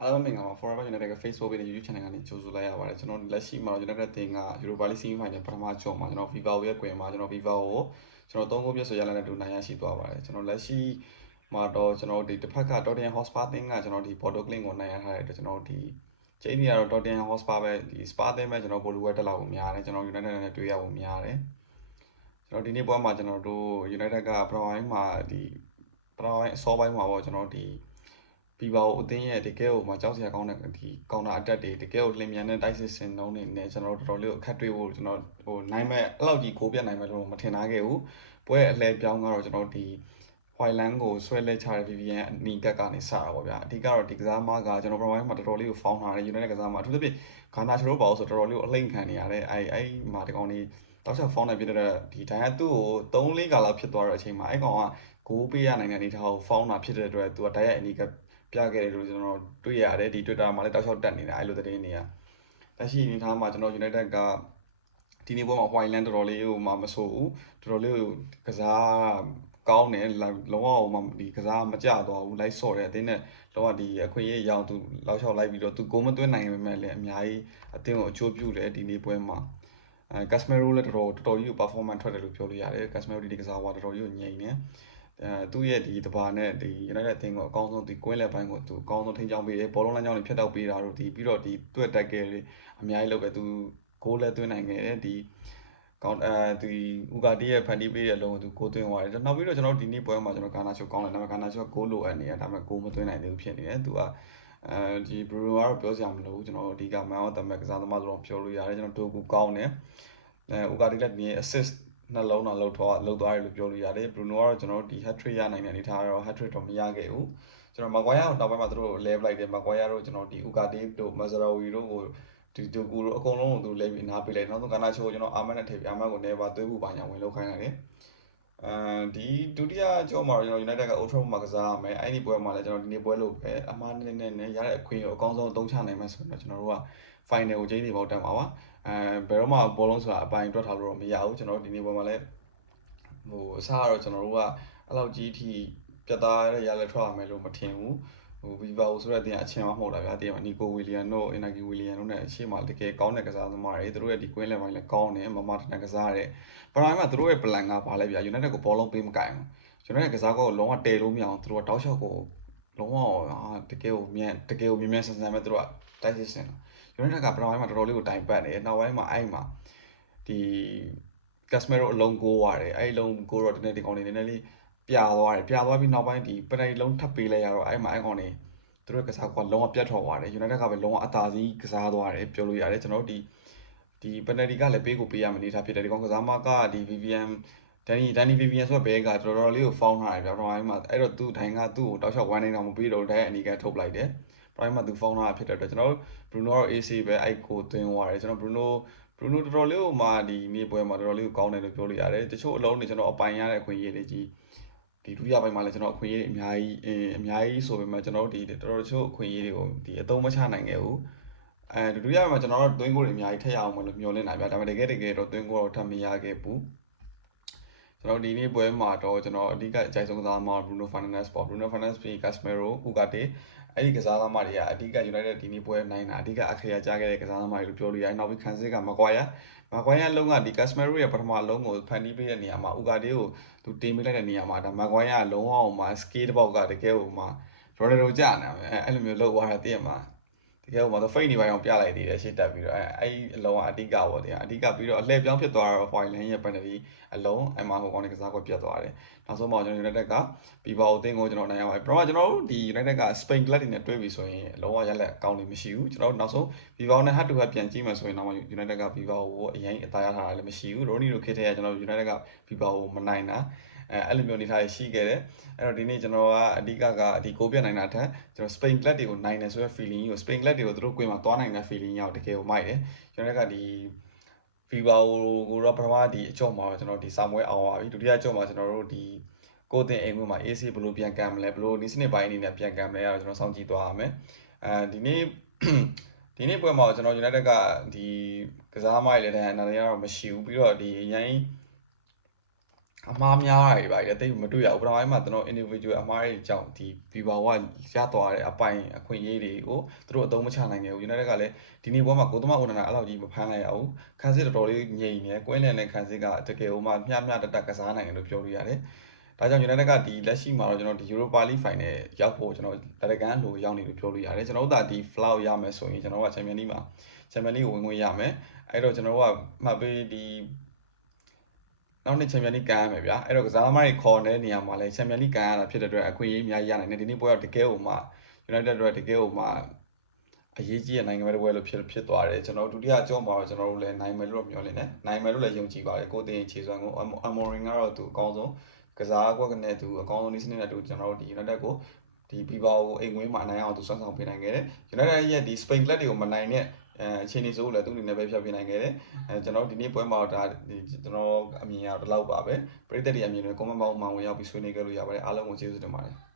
အားလုံးမင်္ဂလာပါ Forever United က Facebook နဲ့ YouTube channel ကနေကြိုဆိုလိုက်ရပါတယ်ကျွန်တော်လက်ရှိမှာ United တင်က Europa League Semi Final ပထမကြောမှာကျွန်တော် FIFA ရဲ့ကွင်မှာကျွန်တော် FIFA ကိုကျွန်တော်3ဂိုးပြည့်ဆိုရလာတဲ့တူနိုင်ရရှိသွားပါတယ်ကျွန်တော်လက်ရှိမှာတော့ကျွန်တော်ဒီတစ်ဖက်က Tottenham Hotspur တင်ကကျွန်တော်ဒီ Porto Clint ကိုနိုင်ရထားတဲ့အတွက်ကျွန်တော်ဒီချိန်ကြီးကတော့ Tottenham Hotspur ပဲဒီ Spa တင်ပဲကျွန်တော် Porto တက်လာဖို့များတယ်ကျွန်တော် United နဲ့တွေ့ရဖို့များတယ်ကျွန်တော်ဒီနေ့ပွဲမှာကျွန်တော်တို့ United ကပထမပိုင်းမှာဒီပထမပိုင်းအစောပိုင်းမှာပေါ့ကျွန်တော်ဒီပြီးပါဦးအသင်းရဲ့တကယ်ကိုမှကြောက်စရာကောင်းတဲ့ဒီကောင်တာအတက်တွေတကယ်ကိုလင်မြန်တဲ့တိုက်စစ်စင်နှုံးတွေနဲ့ကျွန်တော်တော်တော်လေးကိုအခက်တွေ့ဖို့ကျွန်တော်ဟိုနိုင်မဲ့အဲ့လောက်ကြီးကိုပြတ်နိုင်မဲ့လို့မထင်ထားခဲ့ဘူးပွဲအလှည့်ပြောင်းကတော့ကျွန်တော်ဒီ Highland ကိုဆွဲလဲချတဲ့ VVN အနီးကပ်ကနေစတာပေါ့ဗျာအဓိကတော့ဒီကစားမကကျွန်တော်ပထမပိုင်းမှာတော်တော်လေးကိုဖောင်းထားတယ် United ကစားမအထူးသဖြင့်ဂါနာချိုတို့ပါလို့ဆိုတော်တော်လေးကိုအလိမ့်ခံနေရတယ်အဲ့မှာဒီကောင်လေးတောက်ချက်ဖောင်းနေပြတဲ့ဒီဒိုင်ကသူ့ကို3-4ကာလောက်ဖြစ်သွားတဲ့အချိန်မှာအဲ့ကောင်ကဂိုးပေးရနိုင်တဲ့အနေထားကိုဖောင်းတာဖြစ်တဲ့အတွက်သူကဒိုင်ရဲ့အနီးကပ်ပြခဲ့တယ်လို့ကျွန်တော်တွေ့ရတယ်ဒီ Twitter မှာလည်းတောက်လျှောက်တက်နေတာအဲ့လိုသတင်းတွေကတက်ရှိအနေထားမှာကျွန်တော် United ကဒီနေ့ပွဲမှာ Highland တော်တော်လေးဟိုမှမဆိုးဘူးတော်တော်လေးဟိုကစားကောင်းတယ်လုံးဝဟိုမှဒီကစားမကြသွားဘူးလိုက်ဆော့တယ်အတင်းနဲ့လုံးဝဒီအခွင့်အရေးရောင်သူလောက်လျှောက်လိုက်ပြီးတော့သူဂိုးမသွင်းနိုင်ပေမဲ့လည်းအများကြီးအတင်းကိုအချိုးပြုတယ်ဒီနေ့ပွဲမှာCasemiro လည်းတော်တော်ကြီးကို performance ထွက်တယ်လို့ပြောလို့ရတယ် Casemiro ဒီကစားဝါတော်တော်ကြီးကိုညင်နေသူ့ရဲ့ဒီတဘာနဲ့ဒီ United အသင်းကိုအကောင်းဆုံးဒီကွင်းလက်ပိုင်းကိုသူအကောင်းဆုံးထိန်းချောင်းပေးတယ်ဘောလုံးလမ်းကြောင်းတွေဖြတ်တောက်ပေးတာတို့ဒီပြီးတော့ဒီသူ့တက်ခဲ့လေးအများကြီးလုပ်ပဲသူဂိုးလည်းသွင်းနိုင်ခဲ့တယ်ဒီကောင်းဒီဥကာတီရဲ့ဖန်တီးပေးတဲ့အလုံးကိုသူဂိုးသွင်းသွားတယ်နောက်ပြီးတော့ကျွန်တော်ဒီနေ့ပွဲမှာကျွန်တော်ဂါနာချိုကောင်းတယ်ဒါပေမဲ့ဂါနာချိုကဂိုးလိုအပ်နေတယ်ဒါပေမဲ့ဂိုးမသွင်းနိုင်သေးဘူးဖြစ်နေတယ်သူကဒီ Bruno ကတော့ပြောစရာမလိုဘူးကျွန်တော်အဓိက Man of the Match ကစားသမားဆိုတော့ပြောလို့ရတယ်ကျွန်တော်ဒိုကူကောင်းတယ်ဥကာတီလည်းဒီ assist နှလုံးတော့လောက်သွားတယ်လို့ပြောလို့ရတယ် Bruno ကတော့ကျွန်တော်တို့ဒီ hat trick ရနိုင်တဲ့အနေထားတော့ hat trick တော့မရခဲ့ဘူးကျွန်တော် Maguire ကိုနောက်ပိုင်းမှာသူတို့ level လိုက်တယ် Maguire တို့ကျွန်တော်ဒီ Ugarte တို့ Mazraoui တို့ကိုဒီတူကူတို့အကုန်လုံးကိုသူ level နားပေးလိုက်နောက်ဆုံးကနာချိုကိုကျွန်တော်အာမတ်နဲ့ထည့်ပြီးအာမတ်ကို never သွေးဖို့ပါညာဝင်လောက်ခိုင်းလိုက်တယ်ဒီဒုတိယကြောမှာကျွန်တော် United က Old Trafford မှာကစားရမယ်အဲ့ဒီပွဲမှာလည်းကျွန်တော်ဒီနေ့ပွဲလို့ပဲအမှားနဲ့ရတဲ့အခွင့်အရေးကိုအကောင်းဆုံးအသုံးချနိုင်မယ်ဆိုတော့ကျွန်တော်တို့က final ကိုကျင်းနေပေါက်တက်မှာပါဘယ်တော့မှဘောလုံးဆိုတာအပိုင်တွက်ထားလို့တော့မရဘူးကျွန်တော်ဒီနေ့ပွဲမှာလည်းဟိုအစားကတော့ကျွန်တော်တို့ကအဲ့လောက်ကြီးထိပြတ်သားရရထွက်ရမယ်လို့မထင်ဘူးဟို Viva ဆိုတဲ့အတင်းအချင်းမဟုတ်တာဗျာတင်းမှာ Nico William တို့ Inaki William တို့နဲ့အရှိမတကယ်ကောင်းတဲ့ကစားသမားတွေသူတို့ရဲ့ဒီ Queen Level လည်းကောင်းတယ်မမတန်ကစားတဲ့ပထမမှာသူတို့ရဲ့ plan ကဘာလဲဗျာ United ကိုဘောလုံးပေးမကင်ဘူး United ကစားကောလုံးဝတဲလို့မရအောင်သူတို့ကတောက်လျှောက်ကိုလုံးဝတကယ်ကိုမြန်ဆန်ဆန်ပဲသူတို့ကတိုက်စစ်စင် United ကပထမပိုင်းမှာတော်တော်လေးကိုတိုင်ပတ်နေတယ်နောက်ပိုင်းမှာအဲ့မှာဒီ Casemiro အလုံးကိုရတယ်အဲ့လုံးကိုတော့ဒီကောင်လေးနည်းနည်းလေးပြသွားပြီးနောက်ပိုင်းဒီပနတီလုံးထပ်ပေးလိုက်ရတော့အဲ့မှာအဲ့ကောင်လေးသူတို့ကစားကွာလုံးဝပြတ်ထွက်သွားတယ် United ကပဲလုံးဝအသာစီးကစားသွားတယ်ပြောလို့ရတယ်ကျွန်တော်တို့ဒီပနတီကလည်းပေးကိုပေးရမယ်နေတာဖြစ်တယ်ဒီကောင်ကစားမကဒီ VVN ဒန်နီ VVN ဆိုတဲ့ဘဲကတော်တော်လေးကိုဖောင်းထားတယ်ဗျာပထမပိုင်းမှာအဲ့တော့သူ့ထိုင်ကသူ့ကိုတောက်လျှောက်ဝိုင်းနေတော့မပေးတော့ဒိုင်အနီကထုတ်လိုက်တယ်ပထမမှာသူဖောင်းထားတာဖြစ်တဲ့အတွက်ကျွန်တော်တို့ Bruno ကတော့ AC ပဲအဲ့ကိုသွင်းသွားတယ်ကျွန်တော် Bruno တော်တော်လေးကိုမှဒီနေ့ပွဲမှာတော်တော်လေးကိုကောင်းတယ်လို့ပြောလို့ရတယ်တချို့အလုံးတွေကျွန်တော်အပိုင်ရတဲ့အခွင့်အရေးတွေကြီးဒီဒုတိယပိုင်းမှာလည်းကျွန်တော်အခွင့်အရေးတွေအများကြီးဆိုပေမဲ့ကျွန်တော်တို့ဒီတော်တော်ချို့အခွင့်အရေးတွေကိုဒီအသုံးမချနိုင်ခဲ့ဘူးဒုတိယပိုင်းမှာကျွန်တော်တို့သွင်းကိုတွေအများကြီးထည့်ရအောင်မလို့မျှော်လင့်တာဗျာဒါပေမဲ့တကယ်တော့သွင်းကိုတော့ထပ်မရခဲ့ဘူးကျွန်တော်ဒီနေ့ပွဲမှာတော့ကျွန်တော်အဓိကအကြိုက်ဆုံးကစားသမား Bruno Fernandes ပေါ့ Bruno Fernandes ပြီး Casemiro Ugarte အဲ့ဒီကစားသမားတွေကအဓိက United ဒီနေ့ပွဲနိုင်တာအဓိကအခရာကြားခဲ့တဲ့ကစားသမားတွေလို့ပြောလို့ရတယ်နောက်ပြီးခံစစ်က Maguire လုံးကဒီ Casemiro ရဲ့ပထမလုံးကိုဖန်တီးပေးတဲ့နေရာမှာ Ugarte ကိုသူတင်ပေးလိုက်တဲ့နေရာမှာဒါ Maguire ကလုံးဝအောင်မှာ scale တစ်ပေါက်ကတကယ်ဟိုမှာ Ronaldo ကြာနေအဲ့လိုမျိုးလောက်သွားတာတည့်မှာတကယ်ဟိုမှာဖိတ်နေပိုင်းအောင်ပြလိုက်သေးတယ်ရှေ့တက်ပြီးတော့အဲ့အလုံးကအဓိကပေါ့တရားအဓိကပြီးတော့အလှည့်ပြောင်းဖြစ်သွားတော့ Highland ရဲ့ penalty အလုံးအမှဟိုကောင်လေးကစားကွက်ပြတ်သွားတယ်နောက်ဆုံးမှာကျွန်တော် United ကပြီးပါအသင်းကိုကျွန်တော်နိုင်ရပါတယ်ပထမကျွန်တော်တို့ဒီ United က Spain club တွေနဲ့တွဲပြီးဆိုရင်အလုံးဝရလက်အကောင်းလေးမရှိဘူးကျွန်တော်တို့နောက်ဆုံး Viva နဲ့ head to head ပြန်ကြည့်မှဆိုရင်တော့ United က Viva ကိုအရင်အသားရထားတာလည်းမရှိဘူး Rooney တို့ခေတ်ထဲကကျွန်တော် United က Viva ကိုမနိုင်တာအဲ့လိုမျိုးနေထားရှိခဲ့တယ်အဲ့တော့ဒီနေ့ကျွန်တော်ကအဓိကဒီကိုပြတ်နိုင်တာထက်ကျွန်တော် Spain club တွေကိုနိုင်တယ်ဆိုတဲ့ feeling ကို Spain club တွေကိုသူတို့ကိုယ်မှာသွားနိုင်တဲ့ feeling ရောက်တကယ်ကိုမိုက်တယ်ကျွန်တော်ကဒီ Viva ကိုတော့ပထမဒီအကြော့မှာကျွန်တော်ဒီစာမွဲအောင်ပါပြီဒုတိယအကြော့မှာကျွန်တော်တို့ဒီကိုတင်အိမ်ဝင်မှာ AC ဘယ်လိုပြန်ကမ်းမလဲဘယ်လိုဒီစနစ်ပိုင်းအနေနဲ့ပြန်ကမ်းမလဲအဲ့တော့ကျွန်တော်စောင့်ကြည့်သွားရမယ်ဒီနေ့ပွဲမှာကျွန်တော် United ကဒီကစားသမားတွေလည်းတန်းအနာတွေကတော့မရှိဘူးပြီးတော့ဒီအရင် အမားများတာတွေပါတိတ်မတွေ့ရဘူးပထမပိုင်းမှာကျွန်တော် individual အမားတွေကြောင့်ဒီ Viva ကရသွားတဲ့အပိုင်အခွင့်အရေးတွေကိုသူတို့အသုံးမချနိုင်ခဲ့ဘူး United ကလည်းဒီနေ့ပွဲမှာကိုသမအိုနနာအဲ့လောက်ကြီးမဖမ်းလိုက်ရဘူးခန်းစစ်တော်တော်လေးငြိမ်နေကွင်းလည်နဲ့ခန်းစစ်ကတကယ်ဟိုမှာမျှတကစားနိုင်တယ်လို့ပြောလို့ရတယ်ဒါကြောင့် United ကဒီလက်ရှိမှာတော့ကျွန်တော်ဒီ Europa League Final ရောက်ဖို့ကျွန်တော်တရကန်လိုရောက်နေလို့ပြောလို့ရတယ်ကျွန်တော်တို့ဒါဒီ flow ရမယ်ဆိုရင်ကျွန်တော်က Champions League မှာ Champions League ကိုဝင်ခွင့်ရမယ်အဲ့တော့ကျွန်တော်တို့ကမှတ်ပေးဒီနောက်နေ့ Champions League ကန်ရမယ်ဗျာအဲ့တော့ကစားသမားတွေခေါ်တဲ့နေရာမှာလဲ Champions League ကန်ရတာဖြစ်တဲ့အတွက်အခွင့်အရေးအများကြီးရနိုင်တယ်ဒီနေ့ပွဲတော့တကယ်ဟိုမှာ United တို့တကယ်ဟိုမှာအရေးကြီးတဲ့နိုင်ငံပွဲလို့ဖြစ်သွားတယ်ကျွန်တော်ဒုတိယအကြောင်းမှာတော့ကျွန်တော်တို့လည်းနိုင်မယ်လို့မျှော်လင့်တယ်နိုင်မယ်လို့လည်းယုံကြည်ပါတယ်ကိုတင်ခြေစွမ်းကို Amorim ကတော့သူအကောင်းဆုံးကစားကွက်နဲ့သူအကောင်းဆုံးနည်းစနစ်နဲ့သူကျွန်တော်တို့ဒီ United ကိုဒီ Viva ကိုအိမ်ဝင်းမှာနိုင်အောင်သူဆွမ်းဆောင်ပေးနိုင်ခဲ့တယ် United ရဲ့ဒီ Spain club တွေကိုမနိုင်တဲ့အခြေအနေဆိုလို့လည်းသူ့အနေနဲ့ပဲဖြတ်ပြနိုင်ခဲ့တယ်ကျွန်တော်ဒီနေ့ပွဲမှာဒါကျွန်တော်အမြင်ရတော့လောက်ပါပဲပရိသတ်တွေအမြင်တွေ comment box မှာဝင်ရောက်ပြီးဆွေးနွေးကြလို့ရပါတယ်အားလုံးကိုကျေးဇူးတင်ပါတယ်